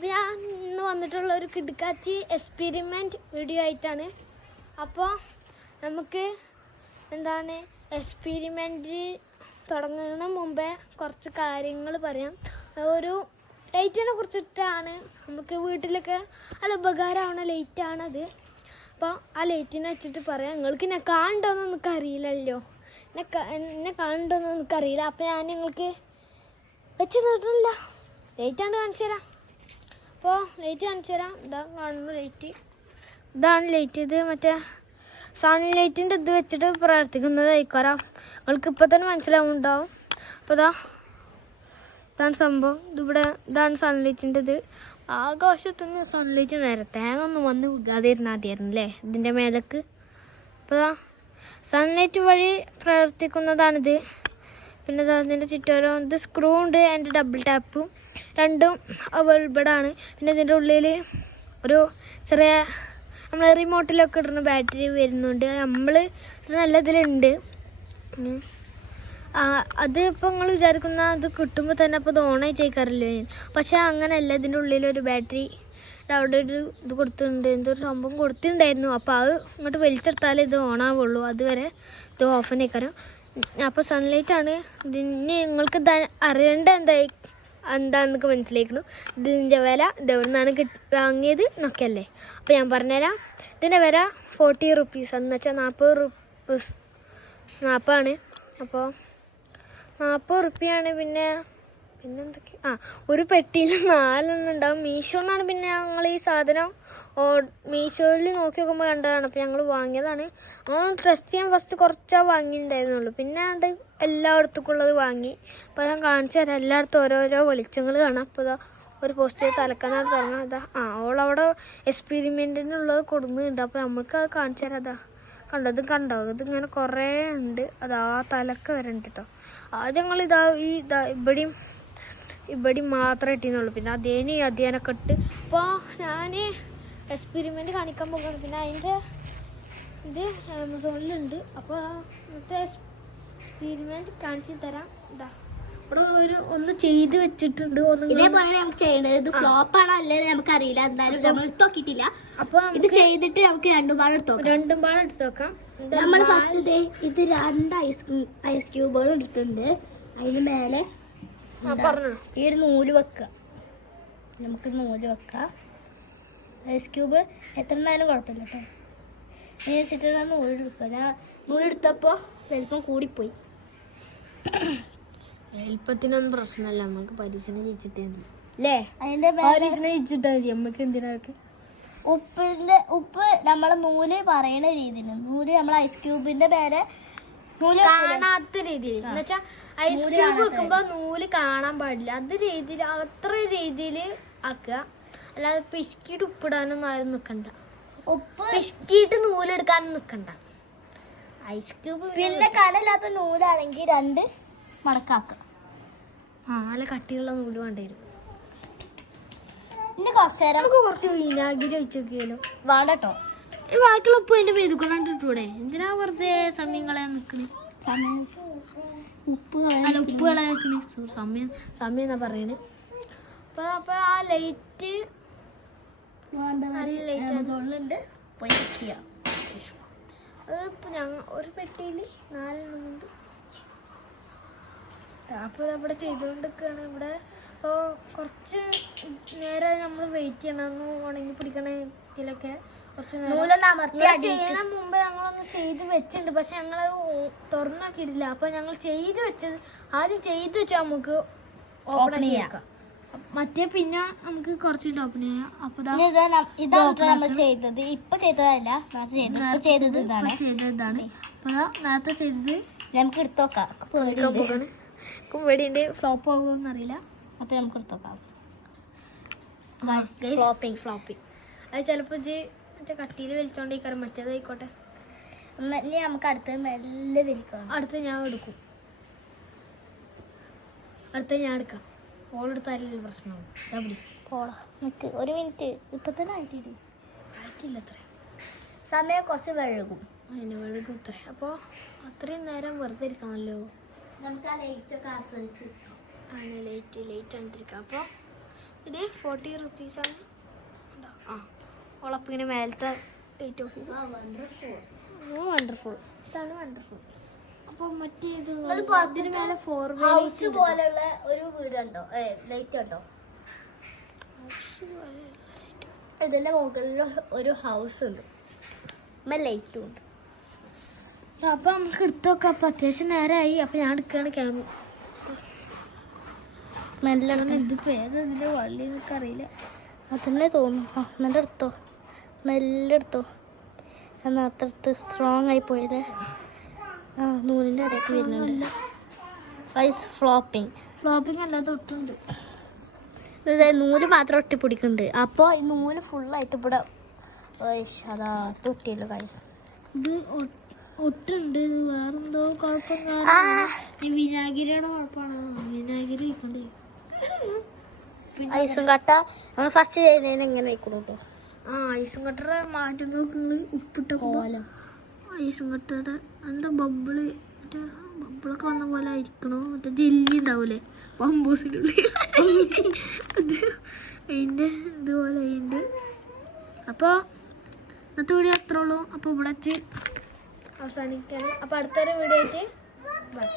അപ്പോൾ ഞാൻ ഇന്ന് വന്നിട്ടുള്ള ഒരു കിടുക്കാച്ചി എക്സ്പെരിമെൻറ്റ് വീഡിയോ ആയിട്ടാണ്. അപ്പോൾ നമുക്ക് എന്താണ് എക്സ്പെരിമെൻറ്റ് തുടങ്ങുന്നതിന് മുമ്പേ കുറച്ച് കാര്യങ്ങൾ പറയാം. ഒരു ലൈറ്റിനെ കുറിച്ചിട്ടാണ്. നമുക്ക് വീട്ടിലൊക്കെ നല്ല ഉപകാരമാവുന്ന ലൈറ്റാണത്. അപ്പോൾ ആ ലൈറ്റിനെ വെച്ചിട്ട് പറയാം. നിങ്ങൾക്ക് എന്നെ കാണണ്ടോയെന്ന് നിങ്ങൾക്ക് അറിയില്ലല്ലോ, എന്നെ കാണണ്ടോയെന്ന് എനിക്കറിയില്ല. അപ്പോൾ ഞാൻ നിങ്ങൾക്ക് വെച്ച് നീട്ടുന്നില്ല, ലൈറ്റാണ് കാണിച്ചു തരാം. അപ്പോൾ ലൈറ്റ് കാണിച്ചു തരാം. ഇതാ കാണുന്നു ലൈറ്റ്, ഇതാണ് ലൈറ്റ്. ഇത് മറ്റേ സൺലൈറ്റിൻ്റെ ഇത് വെച്ചിട്ട് പ്രവർത്തിക്കുന്നതായിക്കാരാം. നിങ്ങൾക്ക് ഇപ്പോൾ തന്നെ മനസ്സിലാവുന്നുണ്ടാവും. അപ്പോൾ ഇതാണ് സംഭവം. ഇതാണ് സൺലൈറ്റിൻ്റെ ഇത്. ആകാശത്തുനിന്ന് സൺലൈറ്റ് നേരെ തേങ്ങ ഒന്നും വന്ന് വിൽക്കാതിരുന്നാൽ മതിയായിരുന്നു അല്ലേ ഇതിൻ്റെ മേലേക്ക്. അപ്പോൾ സൺലൈറ്റ് വഴി പ്രവർത്തിക്കുന്നതാണിത്. പിന്നെ ഇതിൻ്റെ ചുറ്റോരം ഇത് സ്ക്രൂ ഉണ്ട്, അതിൻ്റെ ഡബിൾ ടാപ്പും രണ്ടും അവൈലബിളാണ്. പിന്നെ ഇതിൻ്റെ ഉള്ളിൽ ഒരു ചെറിയ നമ്മൾ റിമോട്ടിലൊക്കെ ഇടുന്ന ബാറ്ററി വരുന്നുണ്ട്. നമ്മൾ നല്ല ഇതിലുണ്ട്. അത് ഇപ്പോൾ നിങ്ങൾ വിചാരിക്കുന്ന അത് കിട്ടുമ്പോൾ തന്നെ അപ്പോൾ ഇത് ഓണായിട്ട് അയക്കാറില്ലേ, പക്ഷേ അങ്ങനെയല്ല. ഇതിൻ്റെ ഉള്ളിലൊരു ബാറ്ററി അവിടെ ഒരു ഇത് കൊടുത്തിട്ടുണ്ട്, എന്തൊരു സംഭവം കൊടുത്തിട്ടുണ്ടായിരുന്നു. അപ്പോൾ അത് ഇങ്ങോട്ട് വലിച്ചെടുത്താലേ ഇത് ഓണാവുള്ളൂ, അതുവരെ ഇത് ഓഫ് ആയിക്കാരം. അപ്പോൾ സൺലൈറ്റാണ്. ഇതിന് നിങ്ങൾക്ക് അറിയേണ്ട എന്താണെന്നൊക്കെ മനസ്സിലാക്കണം. ഇതിൻ്റെ വില ഇതെവിടെ നിന്നാണ് വാങ്ങിയത് എന്നൊക്കെയല്ലേ. അപ്പോൾ ഞാൻ പറഞ്ഞുതരാം. ഇതിൻ്റെ വില 40 റുപ്പീസാണ്, എന്ന് വെച്ചാൽ 40 അപ്പോൾ 40 റുപ്യാണ്. പിന്നെ എന്തൊക്കെ ഒരു പെട്ടിയിൽ 4 ഉണ്ടാവും. മീഷോ എന്നാണ് പിന്നെ ഞങ്ങൾ ഈ സാധനം മീഷോയിൽ നോക്കി നോക്കുമ്പോൾ കണ്ടതാണ്. അപ്പോൾ ഞങ്ങൾ വാങ്ങിയതാണ്. ടെസ്റ്റ് ചെയ്യാൻ ഫസ്റ്റ് കുറച്ചാ വാങ്ങിയിട്ടുണ്ടായിരുന്നുള്ളൂ. പിന്നെ എല്ലായിടത്തേക്കുള്ളത് വാങ്ങി. അപ്പോൾ ഞാൻ കാണിച്ചു തരാം. എല്ലായിടത്തും ഓരോരോ വെളിച്ചങ്ങൾ കാണാം. അപ്പോൾ ഒരു പോസ്റ്റ് തലക്കാനാണ് പറഞ്ഞത്. അവളവിടെ എക്സ്പെരിമെൻറ്റിനുള്ളത് കൊടുക്കുന്നുണ്ട്. അപ്പോൾ നമ്മൾക്ക് അത് കാണിച്ചു തരാം. കണ്ടോ ഇതിങ്ങനെ കുറേ ഉണ്ട്. ആ തലക്ക വരെ ഉണ്ട് കേട്ടോ. ആദ്യം ഞങ്ങൾ ഇവിടെയും മാത്രമേ ഇട്ടിരുന്നുള്ളൂ. പിന്നെ അധ്യയനൊക്കെ ഇട്ട്. അപ്പോൾ ഞാൻ എക്സ്പെരിമെൻറ്റ് കാണിക്കാൻ പോകുന്നത്. പിന്നെ അതിൻ്റെ ഇത് ആമസോണിലുണ്ട്. അപ്പോൾ ഇന്നത്തെ എക്സ്പെരിമെൻറ്റ് കാണിച്ചു തരാം. ഇവിടെ ഒന്ന് ചെയ്ത് വെച്ചിട്ടുണ്ട്. ഇതേപോലെ നമുക്ക് ചെയ്യേണ്ടത്. ഇത് ഫ്ലോപ്പ് ആണോ അല്ലേ നമുക്ക് അറിയില്ല, എന്തായാലും നമ്മൾ എടുത്ത് നോക്കിയിട്ടില്ല. അപ്പൊ ഇത് ചെയ്തിട്ട് നമുക്ക് രണ്ടും പാടെ എടുത്ത് നോക്കാം. നമ്മൾ ഫസ്റ്റ് ഇത് 2 ഐസ് ക്യൂബുകൾ എടുത്തിട്ടുണ്ട്. അതിന് മേലെ ഈ ഒരു നൂല് വെക്കുക. നമുക്ക് നൂല് വെക്കാം. ഐസ് ക്യൂബ് എത്ര നേരം കുഴപ്പമില്ല കേട്ടോ. ഇനി വെച്ചിട്ട് നൂലെടുക്കുക. ഞാൻ നൂലെടുത്തപ്പോൾ വലിപ്പം കൂടിപ്പോയി. എളുപ്പത്തിനൊന്നും പ്രശ്നമല്ല, നമുക്ക് പരീക്ഷണം ജയിച്ചിട്ടേ മതി അല്ലേ. അതിന്റെ പരീക്ഷണം ജയിച്ചിട്ടാ മതി. നമുക്ക് എന്തിനാക്ക് ഉപ്പ് നമ്മളെ നൂല് പറയണ രീതിയിൽ നൂല് നമ്മൾ ഐസ് ക്യൂബിന്റെ പേരെ നൂല് കാണാത്ത രീതിയിൽ എന്ന് വെച്ചാൽ ഐസ് ക്യൂബ് വെക്കുമ്പോ നൂല് കാണാൻ പാടില്ല. അത് രീതിയിൽ അത്ര രീതിയിൽ ആക്കുക. അല്ലാതെ പിശുക്കിയിട്ട് ഉപ്പിടാനൊന്നും ആരും നിൽക്കണ്ട. പിശുക്കിയിട്ട് നൂലെടുക്കാനും നിൽക്കണ്ട. ഐസ് ക്യൂബ് പിന്നെ കനല്ലാത്ത നൂലാണെങ്കിൽ 2 മടക്കാക്കുക. നല്ല കട്ടിയുള്ള നൂല് വേണ്ടി വരും. പിന്നെ കുറച്ച് വിനാഗിരി ഒഴിച്ച് നോക്കിയാലോ? വേണ്ട കേട്ടോ. ഈ ബാക്കിയുള്ള ഉപ്പ് അതിന്റെ മേത് കൊണ്ടിട്ടൂടെ? എന്തിനാ വെറുതെ സമയം കളയാൻ നിക്കണേ? ഉപ്പ് കളയാൻ നിക്കണേ. സമയം എന്നാ പറയണേ. അപ്പൊ ആ ലൈറ്റ് ഉണ്ട് പോയി ചെയ്യാം. അതിപ്പോ ഒരു പെട്ടിയിൽ 4 ഉണ്ട്. അപ്പോൾ അവിടെ ചെയ്തുകൊണ്ടിരിക്കുകയാണ്. ഇവിടെ അപ്പോൾ കുറച്ച് നേരം നമ്മൾ വെയിറ്റ് ചെയ്യണം. ഉണങ്ങി പിടിക്കണ ഇതിലൊക്കെ കുറച്ച് നേരം ചെയ്യണ മുമ്പ് ഞങ്ങളൊന്ന് ചെയ്ത് വെച്ചിട്ടുണ്ട്. പക്ഷെ ഞങ്ങൾ തുറന്നാക്കിയിട്ടില്ല. അപ്പോൾ ഞങ്ങൾ ആദ്യം ചെയ്ത് വെച്ചാൽ നമുക്ക് ഓപ്പൺ ആക്കി വെക്കാം. മറ്റേ പിന്നെ നമുക്ക് കുറച്ചുകൂടി ഓപ്പൺ ചെയ്യാം. അപ്പോൾ നമ്മൾ ചെയ്തത് ഇപ്പൊ ചെയ്തതല്ല, ചെയ്തതാണ്. അപ്പോൾ നേരത്തെ ചെയ്തത് നമുക്ക് എടുത്ത് നോക്കാം. പേടിയുണ്ട് ഫ്ലോപ്പ് ആകുമെന്ന് അറിയില്ല. അപ്പോൾ നമുക്ക് എടുത്ത് നോക്കാം. ഫ്ലോപ്പിംഗ് അത് ചിലപ്പോൾ മറ്റേ കട്ടിയിൽ വലിച്ചോണ്ടിരിക്കാറ്. മറ്റേതായിക്കോട്ടെ. ഇനി നമുക്ക് അടുത്ത് മെല്ലെ വലിക്കാം. അടുത്ത് ഞാൻ എടുക്കും. ഞാൻ എടുക്കാം. ഓളെടുത്താലേ പ്രശ്നമാകും. ഒരു മിനിറ്റ്. ഇപ്പൊ തന്നെ ആയിട്ടില്ല. അത്ര സമയം കുറച്ച് വഴുകും. വഴുകും അത്ര. അപ്പോൾ അത്രയും നേരം വെറുതെ ഇരിക്കണമല്ലോ. നമുക്ക് ആ ലൈറ്റൊക്കെ ആസ്വദിച്ച് ലൈറ്റ് കണ്ടിരിക്കാം. അപ്പോൾ ഇത് 40 റുപ്പീസാണ്. ആ ഓളപ്പം ഇങ്ങനെ മേലത്തെ ലൈറ്റ് ഓഫ് ചെയ്തു. വണ്ടർഫുൾ, ഇതാണ് വണ്ടർഫുൾ. അപ്പോൾ മറ്റേ ഇത് ഇതിന് മേലെ 4 ഹൗസ് പോലുള്ള ഒരു വീടുണ്ടോ, ലൈറ്റ് ഉണ്ടോ? ഇതിന്റെ മുകളിൽ ഒരു ഹൗസ് ഉണ്ട്, ലൈറ്റും ഉണ്ട്. അപ്പം നമുക്ക് എടുത്തു നോക്കാം. അപ്പം അത്യാവശ്യം നേരമായി. അപ്പം ഞാൻ എടുക്കുകയാണ് ക്യാമറ. മെല്ലെ ഇതിപ്പോൾ ഏതിൻ്റെ വള്ളി എന്നൊക്കെ അറിയില്ല. അതന്നെ തോന്നുന്നു. മെല്ലെ എടുത്തോ, മെല്ലെ എടുത്തോ. എന്നാൽ അത്രത്ത് സ്ട്രോങ് ആയി പോയല്ലേ. ആ നൂലിൻ്റെ ഇടയ്ക്ക് വരുന്നുണ്ട്. ഫ്ലോപ്പിംഗ് അല്ലാതെ ഒട്ടുണ്ട്. നൂല് മാത്രം ഒട്ടിപ്പിടിക്കുന്നുണ്ട്. അപ്പോൾ ഈ നൂല് ഫുള്ളായിട്ട് ഇവിടെ അതാ തൊട്ടിയല്ലോ ഗൈസ്. ഇത് ഒട്ടുണ്ട്. ഇത് വേറെന്തോ കുഴപ്പം വിനാഗിരിയുടെ കുഴപ്പമാണ്. വിനാഗിരി വെക്കണ്ടേ. ഐസും കട്ട നമ്മൾ ഫസ്റ്റ് ചെയ്യുന്നതിന് എങ്ങനെ വെക്കണം കേട്ടോ. ഐസും കട്ടയുടെ മാറ്റി നോക്കുന്നത് ഉപ്പിട്ട കോലം. ഐസും കട്ടയുടെ എന്താ ബബിള്, മറ്റേ ബബിളൊക്കെ വന്ന പോലെ ആയിരിക്കണോ. മറ്റേ ജെല്ലി ഉണ്ടാവൂലേ ബംബൂസിനുള്ളിൽ, അതിൻ്റെ ഇതുപോലെ അതിൻ്റെ. അപ്പോൾ ഇന്നത്തെ വീഡിയോ അത്രേ ഉള്ളൂ. അപ്പോൾ ഇവിടെ വെച്ച് അവസാനിക്കുകയാണ്. അപ്പോൾ അടുത്തൊരു വീഡിയോ ആയിട്ട് ബൈ.